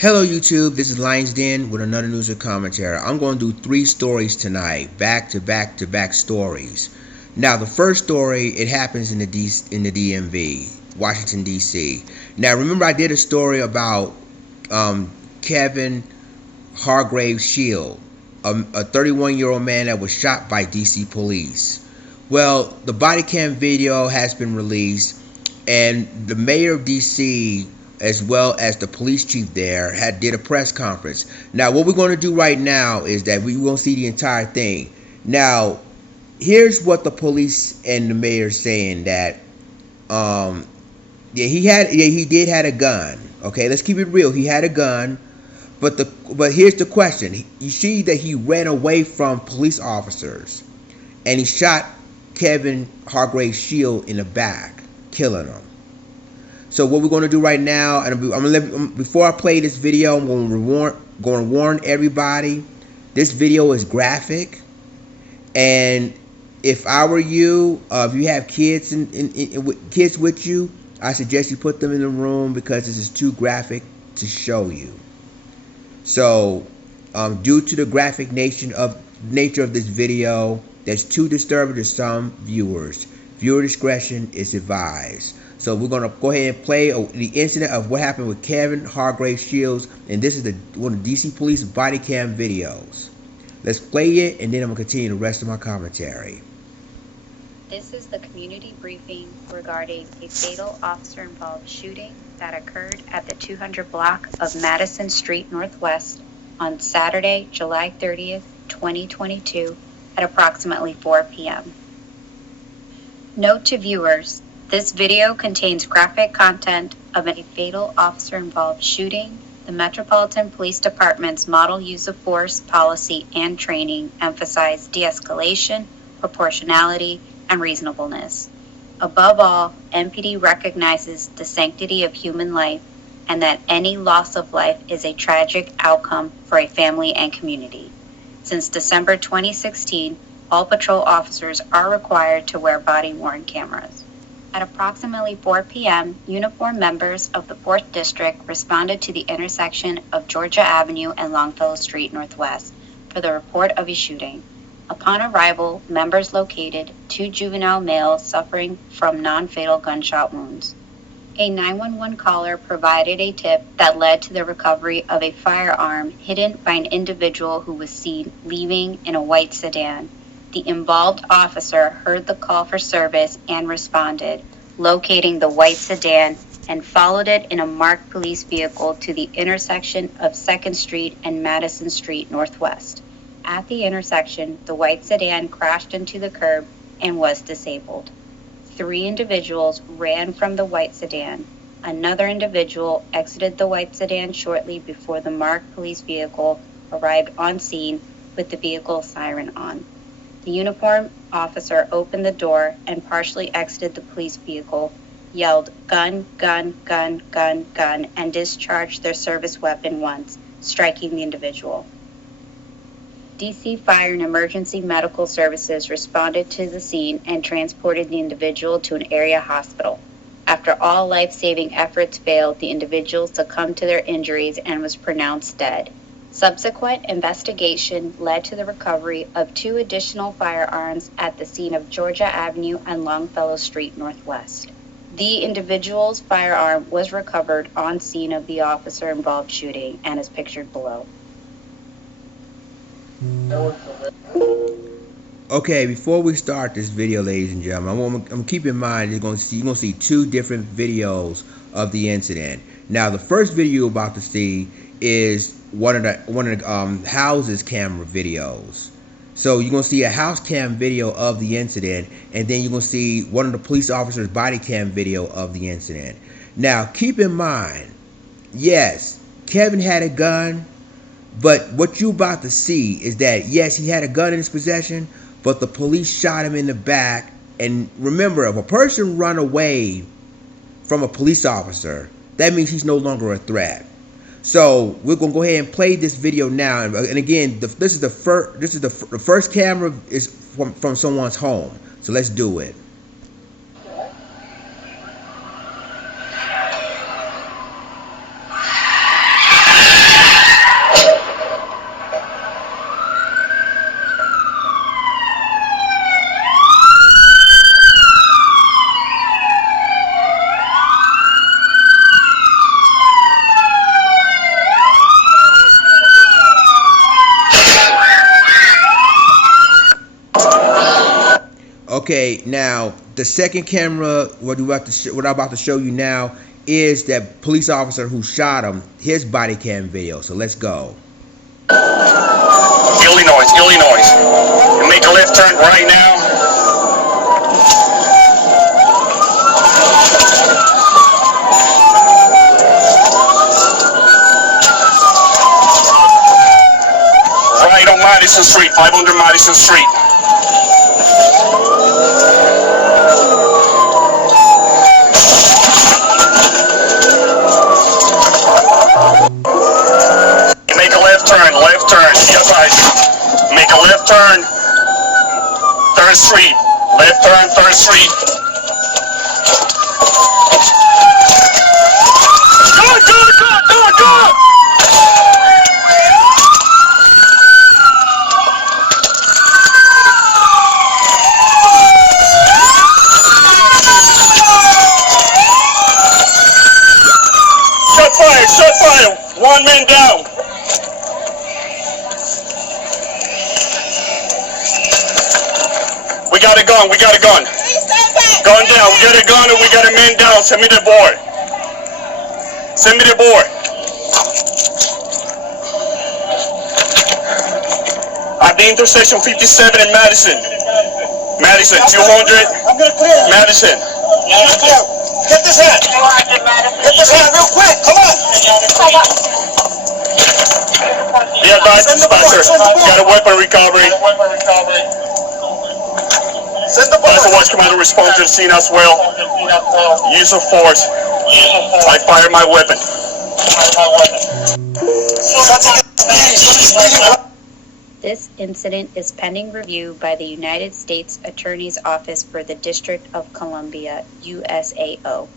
Hello YouTube, this is Lions Den with another news and commentary. I'm going to do 3 stories tonight, back to back to back stories. Now the first story, it happens in the DMV, Washington DC. Now remember I did a story about Kevin Hargrave-Shird, a 31-year-old man that was shot by DC police. Well, the body cam video has been released, and the mayor of DC as well as the police chief there did a press conference. Now what we're going to do right now is that we're going to see the entire thing. Now here's what the police and the mayor saying, that he did had a gun. Okay, let's keep it real. He had a gun, but here's the question. You see that he ran away from police officers and he shot Kevin Hargrave-Shird in the back, killing him. So what we're going to do right now, and before I play this video, I'm going to warn everybody. This video is graphic, and if I were you, if you have kids kids with you, I suggest you put them in the room because this is too graphic to show you. So, due to the graphic nature of this video, that's too disturbing to some viewers. Viewer discretion is advised. So we're going to go ahead and play the incident of what happened with Kevin Hargrave-Shird, and this is one of the DC Police body cam videos. Let's play it, and then I'm going to continue the rest of my commentary. This is the community briefing regarding a fatal officer-involved shooting that occurred at the 200 block of Madison Street Northwest on Saturday, July 30th, 2022 at approximately 4 p.m. Note to viewers, this video contains graphic content of a fatal officer-involved shooting. The Metropolitan Police Department's model use of force policy and training emphasize de-escalation, proportionality, and reasonableness. Above all, MPD recognizes the sanctity of human life and that any loss of life is a tragic outcome for a family and community. Since December 2016, all patrol officers are required to wear body-worn cameras. At approximately 4 p.m., uniformed members of the 4th District responded to the intersection of Georgia Avenue and Longfellow Street Northwest for the report of a shooting. Upon arrival, members located 2 juvenile males suffering from non-fatal gunshot wounds. A 911 caller provided a tip that led to the recovery of a firearm hidden by an individual who was seen leaving in a white sedan. The involved officer heard the call for service and responded, locating the white sedan and followed it in a marked police vehicle to the intersection of 2nd Street and Madison Street Northwest. At the intersection, the white sedan crashed into the curb and was disabled. 3 individuals ran from the white sedan. Another individual exited the white sedan shortly before the marked police vehicle arrived on scene with the vehicle siren on. The uniformed officer opened the door and partially exited the police vehicle, yelled, "Gun, gun, gun, gun, gun," and discharged their service weapon once, striking the individual. DC Fire and Emergency Medical Services responded to the scene and transported the individual to an area hospital. After all life-saving efforts failed, the individual succumbed to their injuries and was pronounced dead. Subsequent investigation led to the recovery of 2 additional firearms at the scene of Georgia Avenue and Longfellow Street Northwest. The individual's firearm was recovered on scene of the officer-involved shooting and is pictured below. Okay, before we start this video, ladies and gentlemen, I'm keep in mind you're going to see 2 different videos of the incident. Now, the first video you're about to see is one of the houses camera videos. So you're gonna see a house cam video of the incident, and then you're gonna see one of the police officers' body cam video of the incident. Now, keep in mind, yes, Kevin had a gun, but what you're about to see is that yes, he had a gun in his possession, but the police shot him in the back. And remember, if a person run away from a police officer, that means he's no longer a threat. So we're gonna go ahead and play this video now. And again, this is the first camera is from someone's home. So let's do it. Okay, now the second camera, what I'm about to show you now, is that police officer who shot him, his body cam video. So let's go. Illinois. You make a left turn right now. Right on Madison Street, 500 Madison Street. Make a left turn, yes right. Make a left turn, 3rd Street, left turn, 3rd Street. Good. Shut fire, 1 man down. We got a gun. Gun down, we got a gun and we got a man down. Send me the board. At the intersection 57 in Madison. 200. Madison. Get this hand real quick, come on. Be advised, dispatcher. Got a weapon recovery. Send the board. Watch commander respond to the scene as well. Use of force. I fire my weapon. This incident is pending review by the United States Attorney's Office for the District of Columbia, USAO.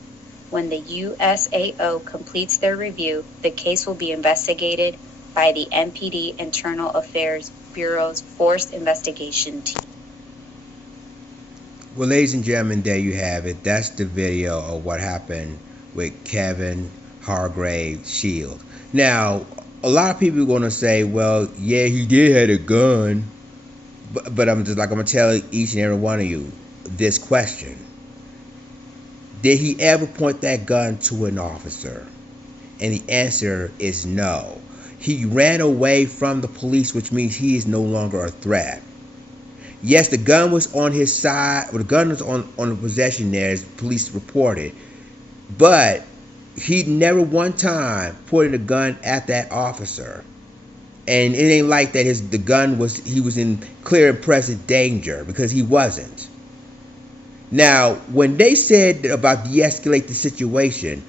When the USAO completes their review, the case will be investigated by the MPD Internal Affairs Bureau's Forced Investigation Team. Well, ladies and gentlemen, there you have it. That's the video of what happened with Kevin Hargrave-Shird. Now, a lot of people are going to say, well, yeah, he did have a gun. But I'm going to tell each and every one of you this question. Did he ever point that gun to an officer? And the answer is no. He ran away from the police, which means he is no longer a threat. Yes, the gun was on his side, or the gun was on the possession there, as police reported. But he never one time pointed a gun at that officer. And it ain't like that he was in clear and present danger, because he wasn't. Now, when they said about de-escalate the situation,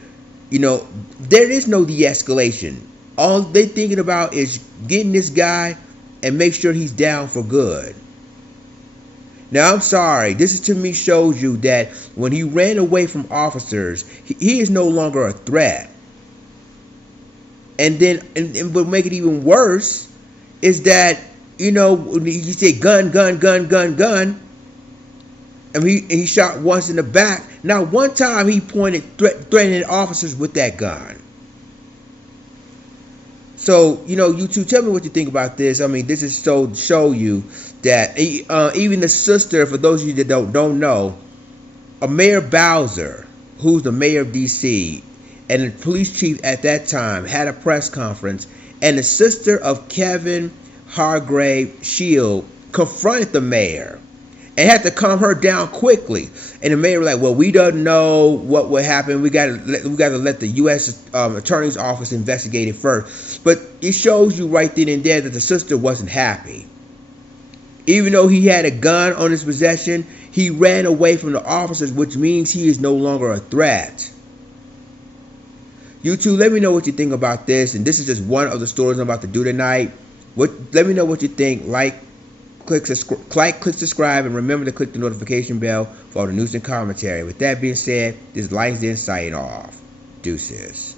there is no de-escalation. All they thinking about is getting this guy and make sure he's down for good. Now, I'm sorry. This to me shows you that when he ran away from officers, he is no longer a threat. And then, and what make it even worse is that, when you say gun, and he shot once in the back. Now, one time he pointed threatening officers with that gun. So, you two, tell me what you think about this. I mean, this is to show you that even the sister, for those of you that don't know, Mayor Bowser, who's the mayor of D.C., and the police chief at that time had a press conference, and the sister of Kevin Hargrave-Shird confronted the mayor and had to calm her down quickly. And the mayor was like, well, we don't know what will happen. We got to let the U.S. Attorney's Office investigate it first. But it shows you right then and there that the sister wasn't happy. Even though he had a gun on his possession, he ran away from the officers, which means he is no longer a threat. You two, let me know what you think about this. And this is just one of the stories I'm about to do tonight. Let me know what you think. Click subscribe, and remember to click the notification bell for all the news and commentary. With that being said, this is Lions Den signing off. Deuces.